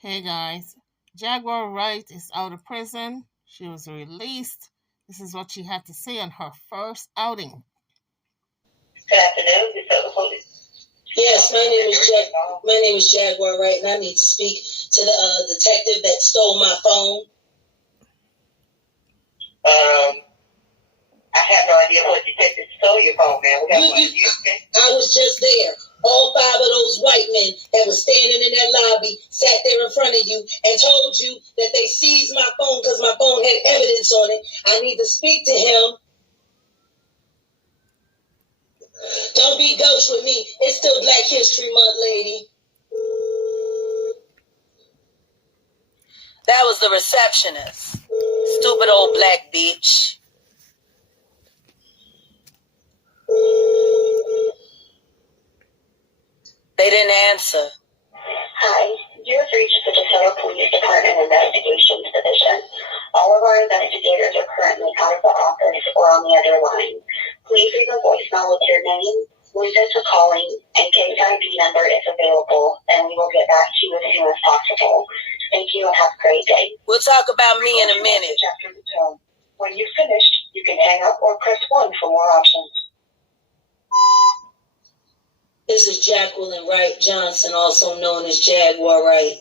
Hey guys, Jaguar Wright is out of prison. She was released. This is what she had to say on her first outing. Good afternoon, DeSoto PD. Yes, my name is Jaguar Wright, and I need to speak to the detective that stole my phone. I have no idea what detective stole your phone, man. I was just there. All 5 of those white men that were standing in that lobby sat there in front of you and told you that they seized my phone because my phone had evidence on it. I need to speak to him. Don't be ghost with me. It's still Black History Month, lady. That was the receptionist. Stupid old black bitch. They didn't answer. Hi, you have reached the DeSoto Police Department Investigations Division. All of our investigators are currently out of the office or on the other line. Please leave a voicemail with your name, reason for calling, and case ID number if available, and we will get back to you as soon as possible. Thank you and have a great day. We'll talk about me in a minute. After the tone. When you've finished, you can hang up or press 1 for more options. This is Jacqueline Wright Johnson, also known as Jaguar Wright.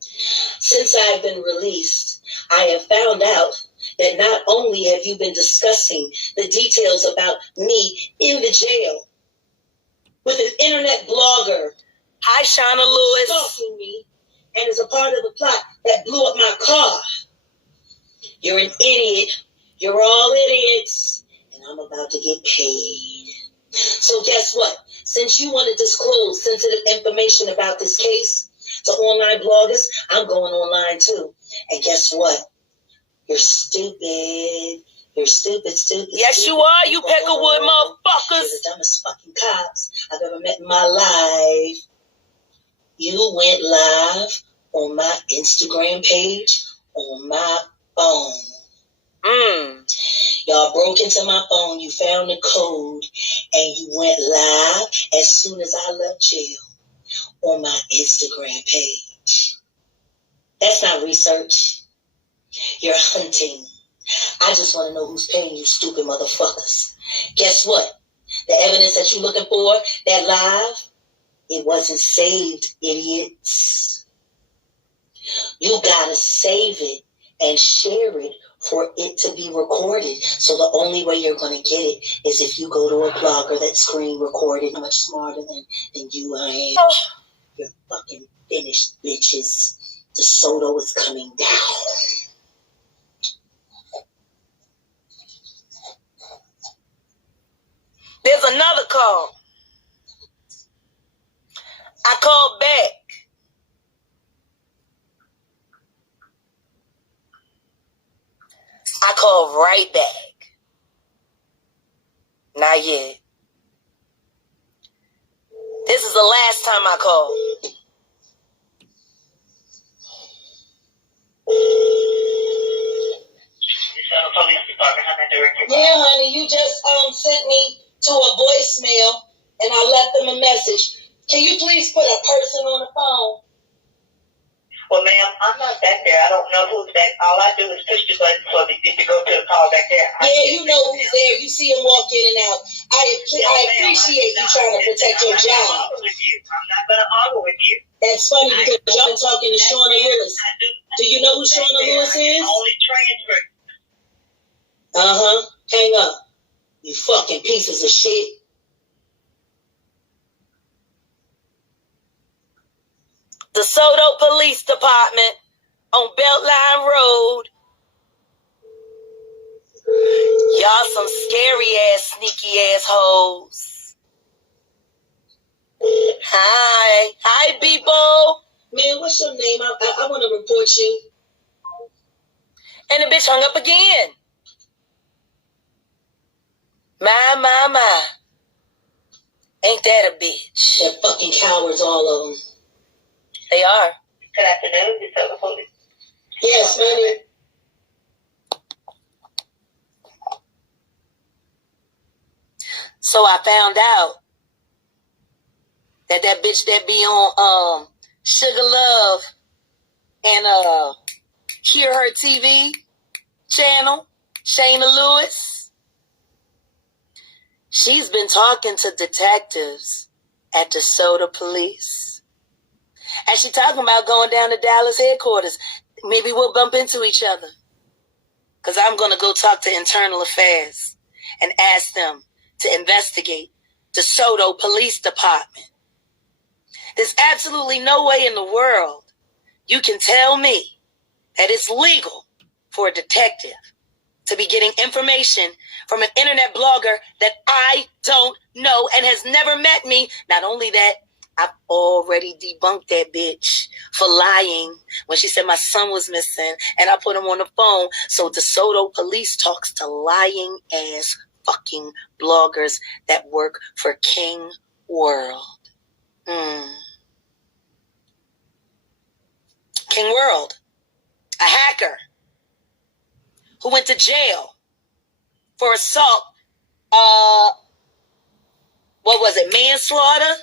Since I've been released, I have found out that not only have you been discussing the details about me in the jail with an internet blogger, hi, Shauna Lewis, stalking me, and is a part of the plot that blew up my car. You're an idiot. You're all idiots. And I'm about to get paid. So guess what? Since you want to disclose sensitive information about this case to online bloggers, I'm going online too. And guess what? You're stupid. You're stupid. Yes, stupid. You are, you Peckerwood motherfuckers. You're the dumbest fucking cops I've ever met in my life. You went live on my Instagram page on my phone. Y'all broke into my phone, you found the code, and you went live as soon as I left jail on my Instagram page. That's not research. You're hunting. I just want to know who's paying you, stupid motherfuckers. Guess what? The evidence that you're looking for, that live, it wasn't saved, idiots. You gotta save it and share it for it to be recorded. So the only way you're going to get it is if you go to a blogger that's screen recorded. Much smarter than you I am. Oh. You're fucking finished, bitches. DeSoto is coming down. There's another call. I called back. I called right back. Not yet. This is the last time I called. Yeah, honey, you just sent me to a voicemail and I left them a message. Can you please put a person on the phone? Well, ma'am, I'm not back there. I don't know who's back. All I do is push the button for me to go to the call back there. Yeah, you know who's there. You see him walk in and out. I appreciate you trying to protect your job. I'm not going to argue with you. That's funny because y'all been talking to Shauna Lewis. Do you know who Shauna Lewis is? Only transfer. Uh-huh. Hang up. You fucking pieces of shit. DeSoto Police Department on Beltline Road. Y'all some scary ass, sneaky ass hoes. Hi. Hi, people. Man, what's your name? I want to report you. And the bitch hung up again. My. Ain't that a bitch? They're fucking cowards, all of them. They are. Good afternoon, DeSoto Police. Yes, honey. So I found out that bitch that be on Sugar Love and hear her TV channel, Shayna Lewis? She's been talking to detectives at DeSoto Police. And she talking about going down to Dallas headquarters. Maybe we'll bump into each other. Because I'm going to go talk to Internal Affairs and ask them to investigate DeSoto Police Department. There's absolutely no way in the world you can tell me that it's legal for a detective to be getting information from an internet blogger that I don't know and has never met me. Not only that, I've already debunked that bitch for lying when she said my son was missing and I put him on the phone. So DeSoto Police talks to lying ass fucking bloggers that work for King World. King World, a hacker who went to jail for assault, manslaughter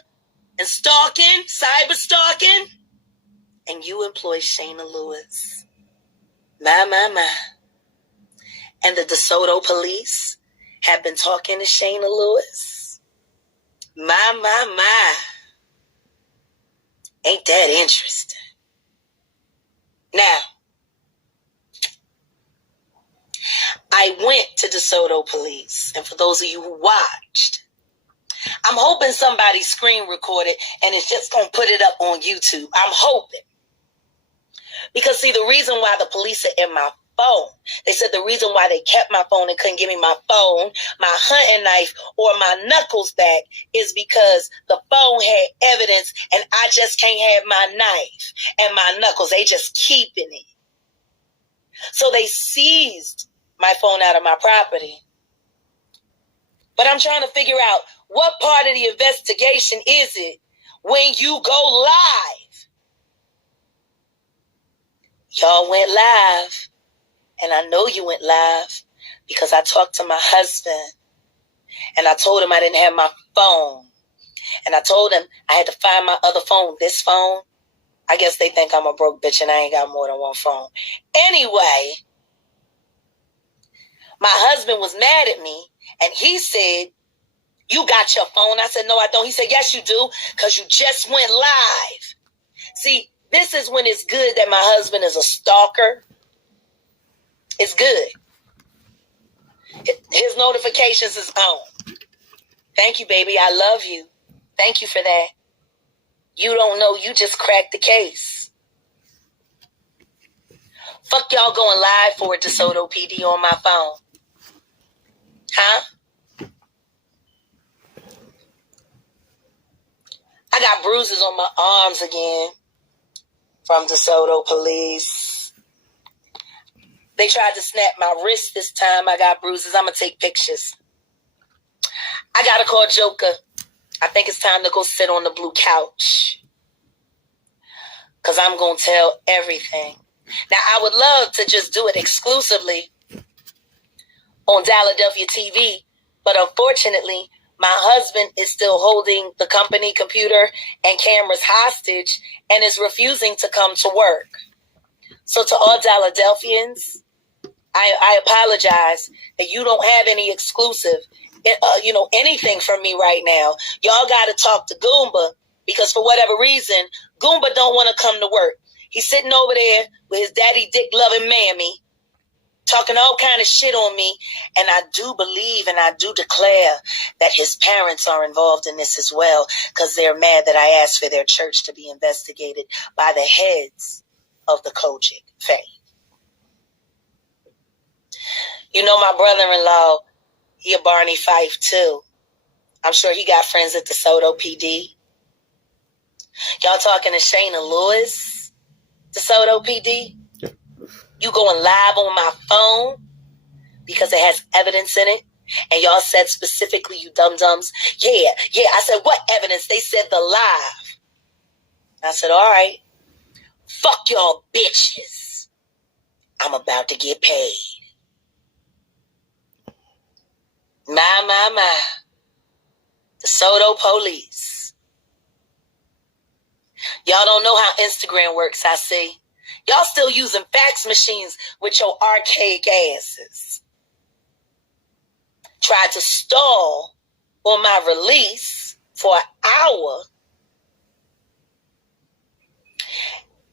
and stalking, cyber stalking, and you employ Shayna Lewis. My. And the DeSoto Police have been talking to Shayna Lewis. My. Ain't that interesting? Now, I went to DeSoto Police, and for those of you who watched, I'm hoping somebody screen recorded and it's just going to put it up on YouTube. I'm hoping. Because, see, the reason why the police are in my phone, they said the reason why they kept my phone and couldn't give me my phone, my hunting knife, or my knuckles back is because the phone had evidence and I just can't have my knife and my knuckles. They just keeping it. So they seized my phone out of my property. But I'm trying to figure out what part of the investigation is it when you go live? Y'all went live. And I know you went live because I talked to my husband and I told him I didn't have my phone. And I told him I had to find my other phone. This phone, I guess they think I'm a broke bitch and I ain't got more than one phone. Anyway, my husband was mad at me and he said, you got your phone? I said, no, I don't. He said, yes, you do, because you just went live. See, this is when it's good that my husband is a stalker. It's good. His notifications is on. Thank you, baby. I love you. Thank you for that. You don't know. You just cracked the case. Fuck y'all going live for a DeSoto PD on my phone. Huh? I got bruises on my arms again from DeSoto Police. They tried to snap my wrist this time. I got bruises. I'm going to take pictures. I got to call Joker. I think it's time to go sit on the blue couch. Because I'm going to tell everything. Now, I would love to just do it exclusively on Philadelphia TV. But unfortunately, my husband is still holding the company computer and cameras hostage and is refusing to come to work. So to all Philadelphians, I apologize that you don't have any exclusive, anything from me right now. Y'all got to talk to Goomba because for whatever reason, Goomba don't want to come to work. He's sitting over there with his daddy dick loving mammy, talking all kind of shit on me. And I do believe and I do declare that his parents are involved in this as well because they're mad that I asked for their church to be investigated by the heads of the Kojic faith. You know my brother-in-law, he a Barney Fife too. I'm sure he got friends at DeSoto PD. Y'all talking to Shayna Lewis, DeSoto PD? Yeah. You going live on my phone because it has evidence in it? And y'all said specifically, you dum-dums, yeah. I said, what evidence? They said the live. I said, all right. Fuck y'all bitches. I'm about to get paid. My. DeSoto Police. Y'all don't know how Instagram works, I see. Y'all still using fax machines with your archaic asses. Tried to stall on my release for an hour.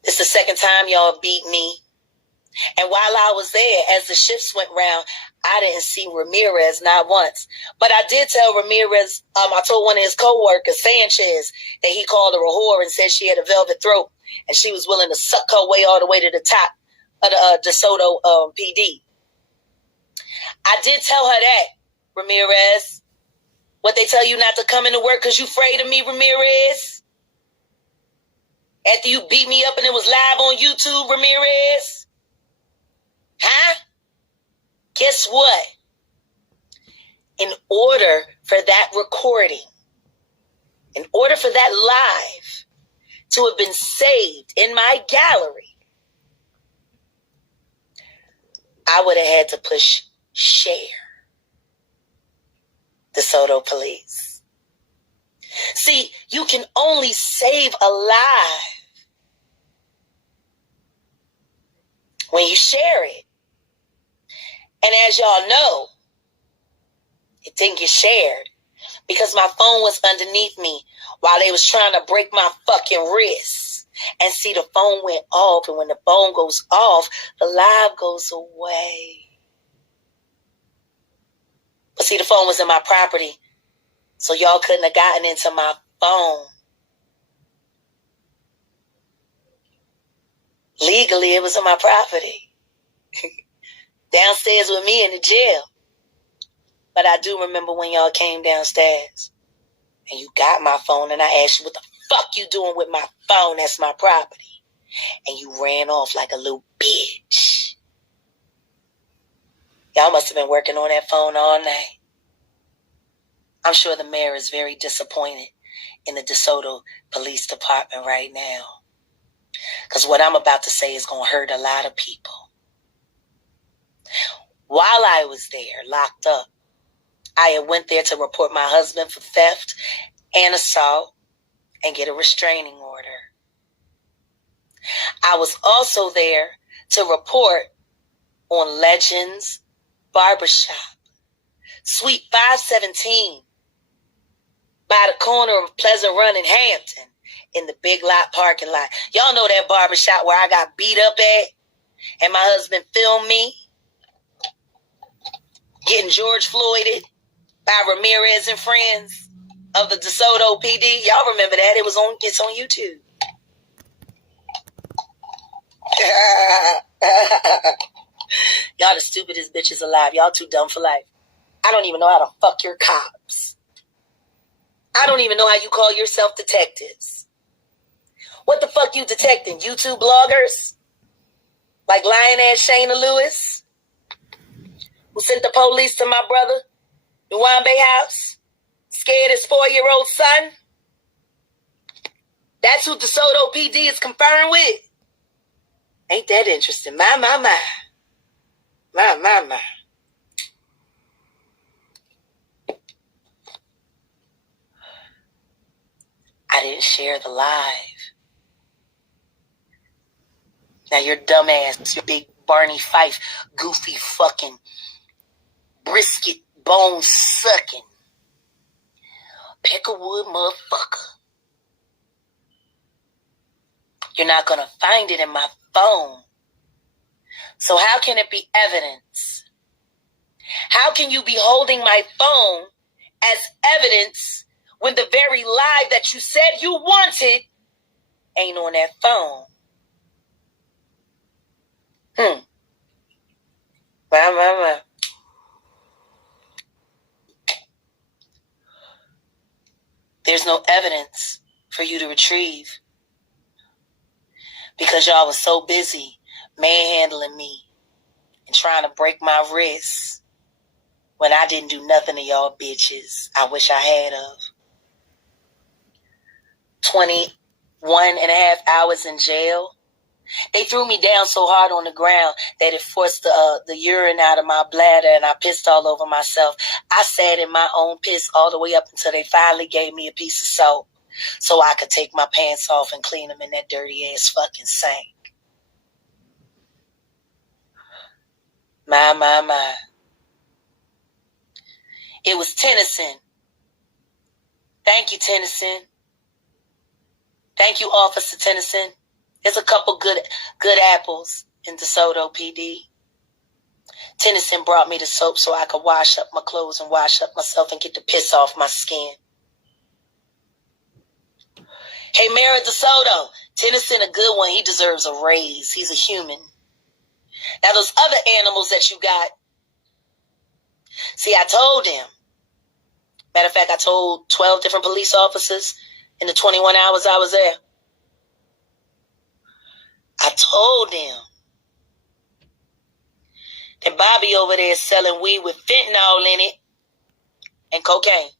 It's the second time y'all beat me. And while I was there, as the shifts went round, I didn't see Ramirez not once. But I did tell Ramirez, I told one of his co-workers, Sanchez, that he called her a whore and said she had a velvet throat and she was willing to suck her way all the way to the top of the DeSoto PD. I did tell her that, Ramirez. What they tell you not to come into work because you afraid of me, Ramirez? After you beat me up and it was live on YouTube, Ramirez? Huh? Guess what? In order for that recording, in order for that live to have been saved in my gallery, I would have had to push share. DeSoto Police. See, you can only save a live when you share it. And as y'all know, it didn't get shared because my phone was underneath me while they was trying to break my fucking wrist. And see, the phone went off, and when the phone goes off, the live goes away. But see, the phone was in my property, so y'all couldn't have gotten into my phone. Legally, it was in my property. Downstairs with me in the jail. But I do remember when y'all came downstairs and you got my phone and I asked you, what the fuck you doing with my phone? That's my property. And you ran off like a little bitch. Y'all must have been working on that phone all night. I'm sure the mayor is very disappointed in the DeSoto Police Department right now. Because what I'm about to say is going to hurt a lot of people. While I was there, locked up, I had went there to report my husband for theft and assault and get a restraining order. I was also there to report on Legends Barbershop, Suite 517, by the corner of Pleasant Run in Hampton, in the Big Lot parking lot. Y'all know that barbershop where I got beat up at and my husband filmed me getting George Floyded by Ramirez and friends of the DeSoto PD. Y'all remember that? It's on YouTube. Y'all the stupidest bitches alive. Y'all too dumb for life. I don't even know how to fuck your cops. I don't even know how you call yourself detectives. What the fuck you detecting? YouTube bloggers? Like lying ass Shayna Lewis? Who sent the police to my brother Nwambe house? Scared his 4-year-old son? That's who DeSoto PD is conferring with? Ain't that interesting? My. I didn't share the live. Now your dumb ass, your big Barney Fife, goofy fucking brisket bone sucking Peckerwood motherfucker. You're not gonna find it in my phone. So how can it be evidence? How can you be holding my phone as evidence when the very live that you said you wanted ain't on that phone? My. There's no evidence for you to retrieve because y'all was so busy manhandling me and trying to break my wrists when I didn't do nothing to y'all bitches. I wish I had of. 21 and a half hours in jail. They threw me down so hard on the ground that it forced the urine out of my bladder and I pissed all over myself. I sat in my own piss all the way up until they finally gave me a piece of soap so I could take my pants off and clean them in that dirty ass fucking sink. My. It was Tennyson. Thank you, Tennyson. Thank you, Officer Tennyson. There's a couple good apples in DeSoto PD. Tennyson brought me the soap so I could wash up my clothes and wash up myself and get the piss off my skin. Hey, Mayor DeSoto, Tennyson a good one. He deserves a raise. He's a human. Now, those other animals that you got, see, I told him. Matter of fact, I told 12 different police officers in the 21 hours I was there. I told them that Bobby over there is selling weed with fentanyl in it and cocaine.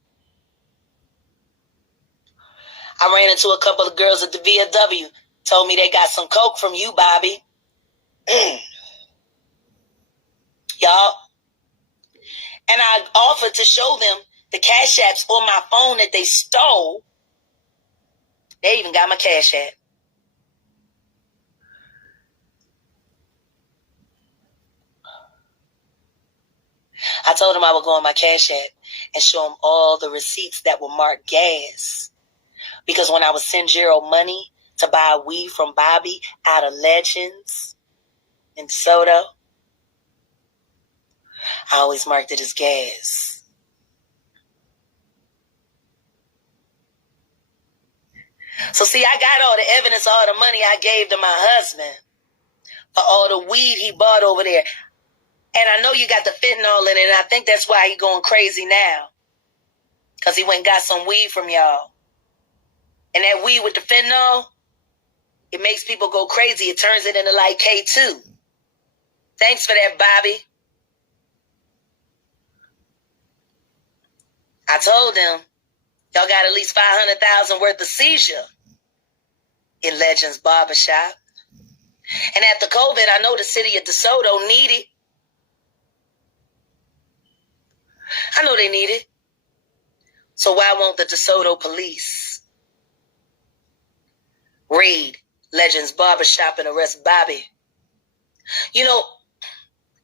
I ran into a couple of girls at the VFW, told me they got some coke from you, Bobby. Y'all. And I offered to show them the cash apps on my phone that they stole. They even got my cash app. I told them I would go on my cash app and show them all the receipts that were marked gas. Because when I would send Gerald money to buy weed from Bobby out of Legends in DeSoto, I always marked it as gas. So see, I got all the evidence, all the money I gave to my husband for all the weed he bought over there. And I know you got the fentanyl in it, and I think that's why he going crazy now. Because he went and got some weed from y'all. And that weed with the fentanyl, it makes people go crazy. It turns it into like K2. Thanks for that, Bobby. I told them, y'all got at least $500,000 worth of seizure in Legends Barbershop. And after COVID, I know the city of DeSoto need it. I know they need it. So why won't the DeSoto police raid Legends Barbershop and arrest Bobby? You know,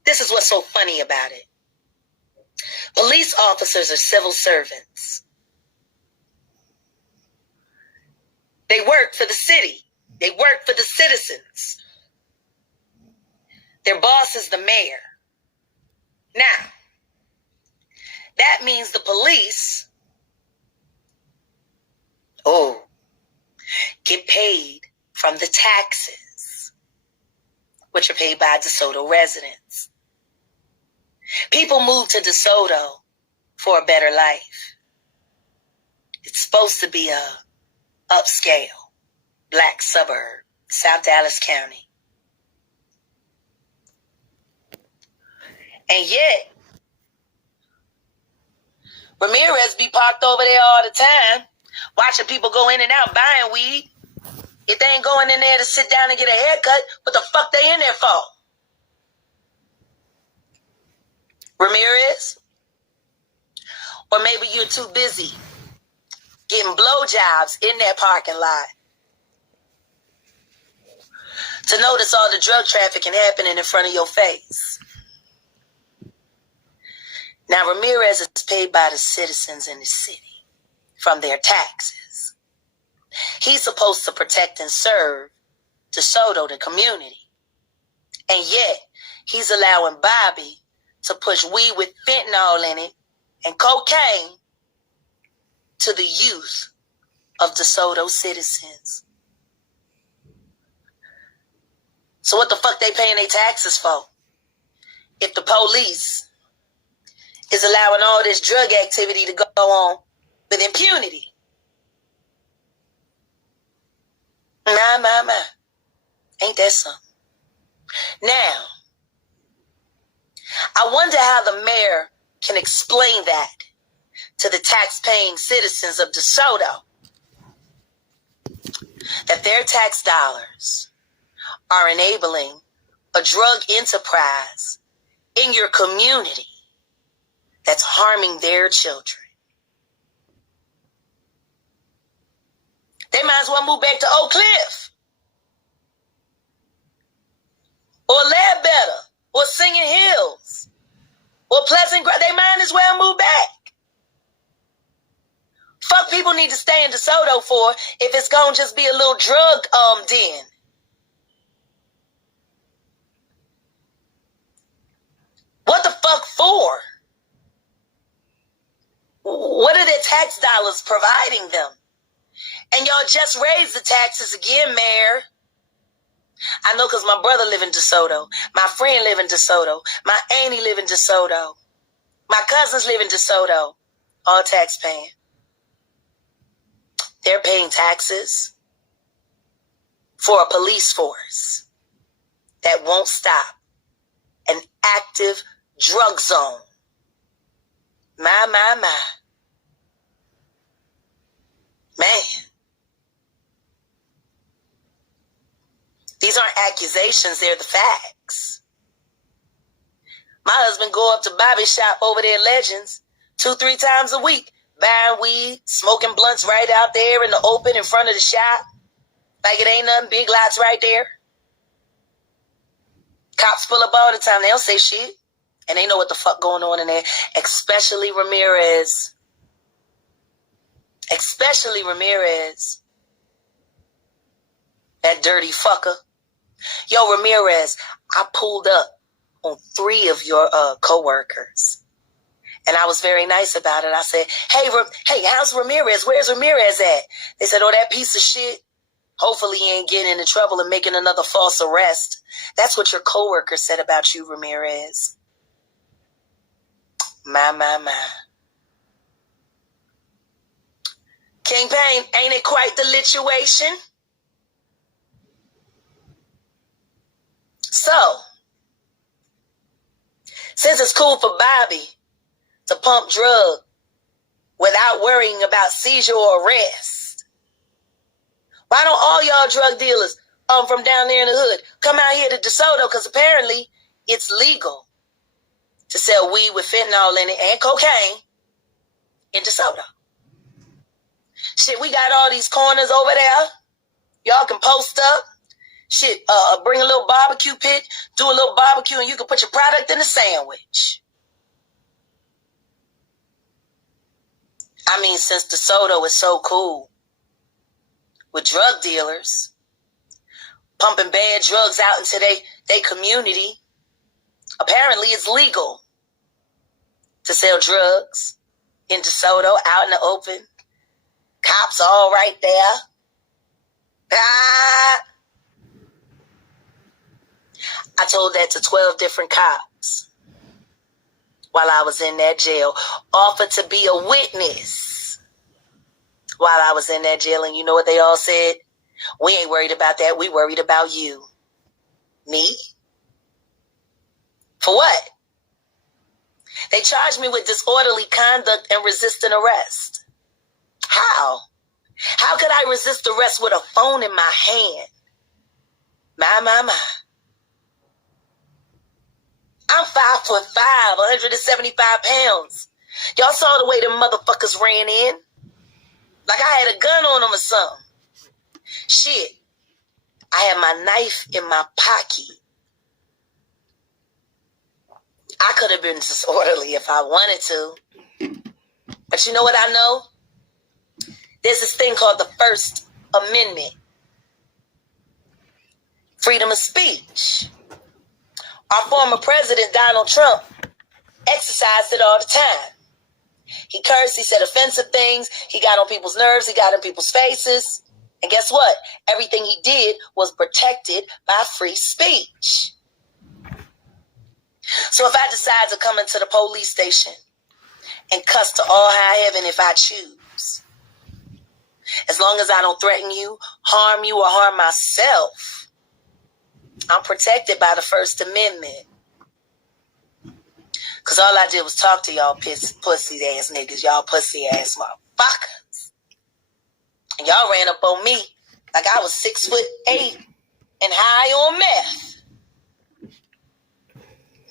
this is what's so funny about it. Police officers are civil servants. They work for the city. They work for the citizens. Their boss is the mayor. Now, that means the police, get paid from the taxes, which are paid by DeSoto residents. People move to DeSoto for a better life. It's supposed to be a upscale black suburb, South Dallas County. And yet, Ramirez be parked over there all the time, watching people go in and out buying weed. If they ain't going in there to sit down and get a haircut, what the fuck they in there for? Ramirez? Or maybe you're too busy getting blowjobs in that parking lot to notice all the drug trafficking happening in front of your face. Now, Ramirez is paid by the citizens in the city from their taxes. He's supposed to protect and serve DeSoto, the community. And yet, he's allowing Bobby to push weed with fentanyl in it and cocaine to the youth of DeSoto citizens. So what the fuck they paying their taxes for? If the police is allowing all this drug activity to go on with impunity. My. Ain't that something? Now, I wonder how the mayor can explain that to the tax-paying citizens of DeSoto, that their tax dollars are enabling a drug enterprise in your community that's harming their children. They might as well move back to Oak Cliff or Ledbetter or Singing Hill need to stay in DeSoto for if it's going to just be a little drug den? What the fuck for? What are their tax dollars providing them? And y'all just raised the taxes again, Mayor. I know because my brother live in DeSoto. My friend live in DeSoto. My auntie live in DeSoto. My cousins live in DeSoto. All tax paying. They're paying taxes for a police force that won't stop an active drug zone. My. Man. These aren't accusations, they're the facts. My husband go up to Bobby shop over there, Legends, 2-3 times a week, buying weed, smoking blunts right out there in the open in front of the shop. Like it ain't nothing, big lots right there. Cops pull up all the time, they don't say shit. And they know what the fuck going on in there, especially Ramirez. Especially Ramirez. That dirty fucker. Yo, Ramirez, I pulled up on 3 of your co-workers. And I was very nice about it. I said, hey, how's Ramirez? Where's Ramirez at? They said, oh, that piece of shit. Hopefully he ain't getting into trouble and making another false arrest. That's what your co-worker said about you, Ramirez. My. Kingpin, ain't it quite the lituation? So, since it's cool for Bobby to pump drug without worrying about seizure or arrest, why don't all y'all drug dealers from down there in the hood come out here to DeSoto? Because apparently it's legal to sell weed with fentanyl in it and cocaine in DeSoto. Shit, we got all these corners over there. Y'all can post up. Shit, bring a little barbecue pit, do a little barbecue, and you can put your product in a sandwich. I mean, since DeSoto is so cool with drug dealers pumping bad drugs out into they community, apparently it's legal to sell drugs in DeSoto out in the open. Cops all right there. I told that to 12 different cops while I was in that jail. Offered to be a witness while I was in that jail. And you know what they all said? We ain't worried about that. We worried about you. Me? For what? They charged me with disorderly conduct and resisting arrest. How? How could I resist arrest with a phone in my hand? My. I'm 5'5", 175 pounds. Y'all saw the way them motherfuckers ran in? Like I had a gun on them or something. Shit. I had my knife in my pocket. I could have been disorderly if I wanted to. But you know what I know? There's this thing called the First Amendment. Freedom of speech. Our former president, Donald Trump, exercised it all the time. He cursed, he said offensive things, he got on people's nerves, he got in people's faces. And guess what? Everything he did was protected by free speech. So if I decide to come into the police station and cuss to all high heaven if I choose, as long as I don't threaten you, harm you, or harm myself, I'm protected by the First Amendment. Because all I did was talk to y'all pussy ass niggas, y'all pussy ass motherfuckers. And y'all ran up on me like I was 6'8" and high on meth.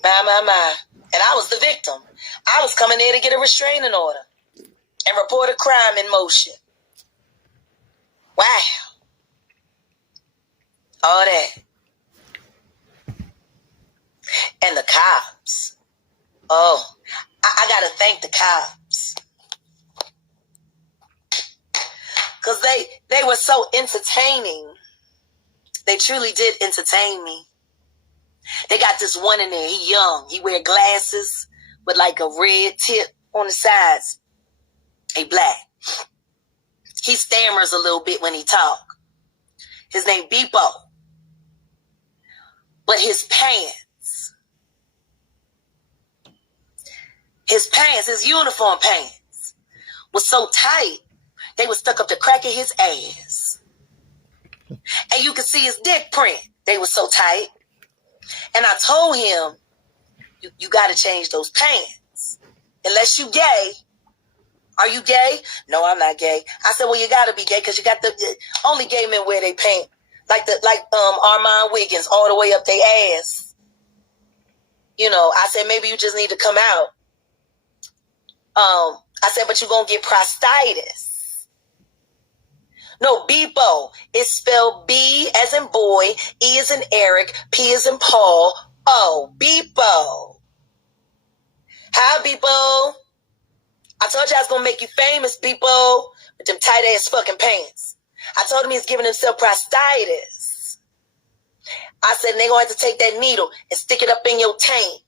My. And I was the victim. I was coming there to get a restraining order and report a crime in motion. Wow. All that. And the cops. Oh, I gotta thank the cops. because they were so entertaining. They truly did entertain me. They got this one in there. He young. He wear glasses with like a red tip on the sides. He black. He stammers a little bit when he talk. His name Beepo. But his uniform pants was so tight, they were stuck up the crack of his ass. And you could see his dick print. They were so tight. And I told him, you got to change those pants. Unless you gay. Are you gay? No, I'm not gay. I said, well, you got to be gay because you got the only gay men wear they pants. Like Armand Wiggins all the way up their ass. You know, I said, maybe you just need to come out. I said, but you're going to get prostatitis. No, Beepo. It's spelled B as in boy, E as in Eric, P as in Paul, O. Beepo. Hi, Beepo. I told you I was going to make you famous, Beepo, with them tight-ass fucking pants. I told him he's giving himself prostatitis. I said, they're going to have to take that needle and stick it up in your taint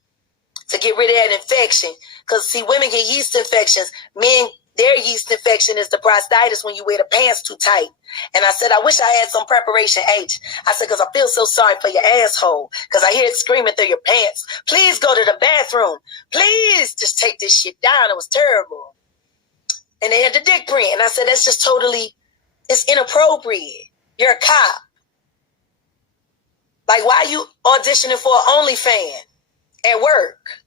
to get rid of that infection. Because, see, women get yeast infections. Men, their yeast infection is the prostatitis when you wear the pants too tight. And I said, I wish I had some preparation H. I said, because I feel so sorry for your asshole. Because I hear it screaming through your pants. Please go to the bathroom. Please just take this shit down. It was terrible. And they had the dick print. And I said, that's just totally, it's inappropriate. You're a cop. Like, why are you auditioning for an OnlyFans at work?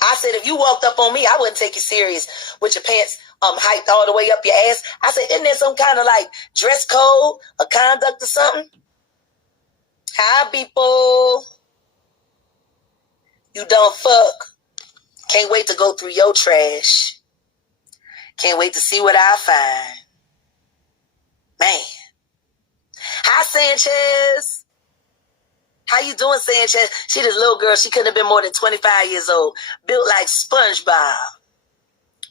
I said, if you walked up on me, I wouldn't take you serious with your pants hiked all the way up your ass. I said, isn't there some kind of like dress code or conduct or something? Hi, people. You don't fuck. Can't wait to go through your trash. Can't wait to see what I find. Man. Hi, Sanchez. How you doing, Sanchez? She this little girl. She couldn't have been more than 25 years old. Built like SpongeBob.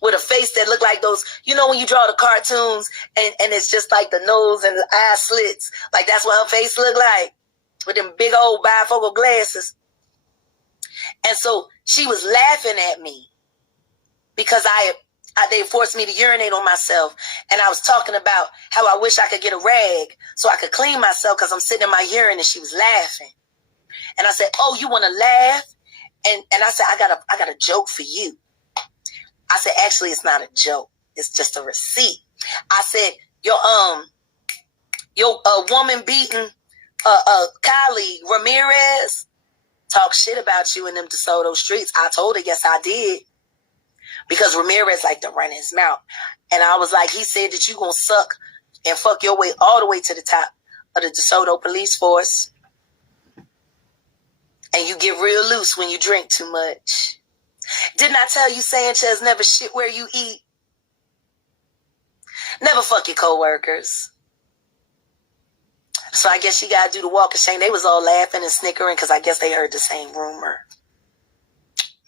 With a face that looked like those, you know when you draw the cartoons and it's just like the nose and the eye slits. Like that's what her face looked like. With them big old bifocal glasses. And so she was laughing at me. Because they forced me to urinate on myself. And I was talking about how I wish I could get a rag so I could clean myself because I'm sitting in my urine, and she was laughing. And I said, oh, you want to laugh? And I said, I got a joke for you. I said, actually, it's not a joke. It's just a receipt. I said, your woman beating colleague, Ramirez, talk shit about you in them DeSoto streets. I told her, yes, I did. Because Ramirez liked to run his mouth. And I was like, he said that you gonna suck and fuck your way all the way to the top of the DeSoto police force. And you get real loose when you drink too much. Didn't I tell you Sanchez never shit where you eat? Never fuck your coworkers. So I guess she got to do the walk of shame. They was all laughing and snickering because I guess they heard the same rumor.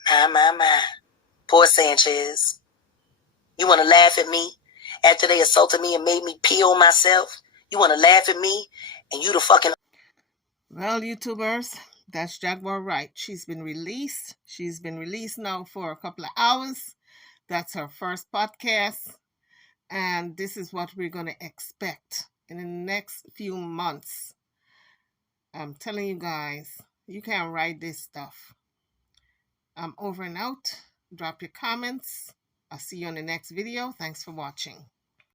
My. Poor Sanchez. You want to laugh at me after they assaulted me and made me pee on myself? You want to laugh at me and you the fucking... Well, YouTubers, that's Jaguar Wright. She's been released. She's been released now for a couple of hours. That's her first podcast. And this is what we're going to expect in the next few months. I'm telling you guys, you can't write this stuff. I'm over and out. Drop your comments. I'll see you on the next video. Thanks for watching.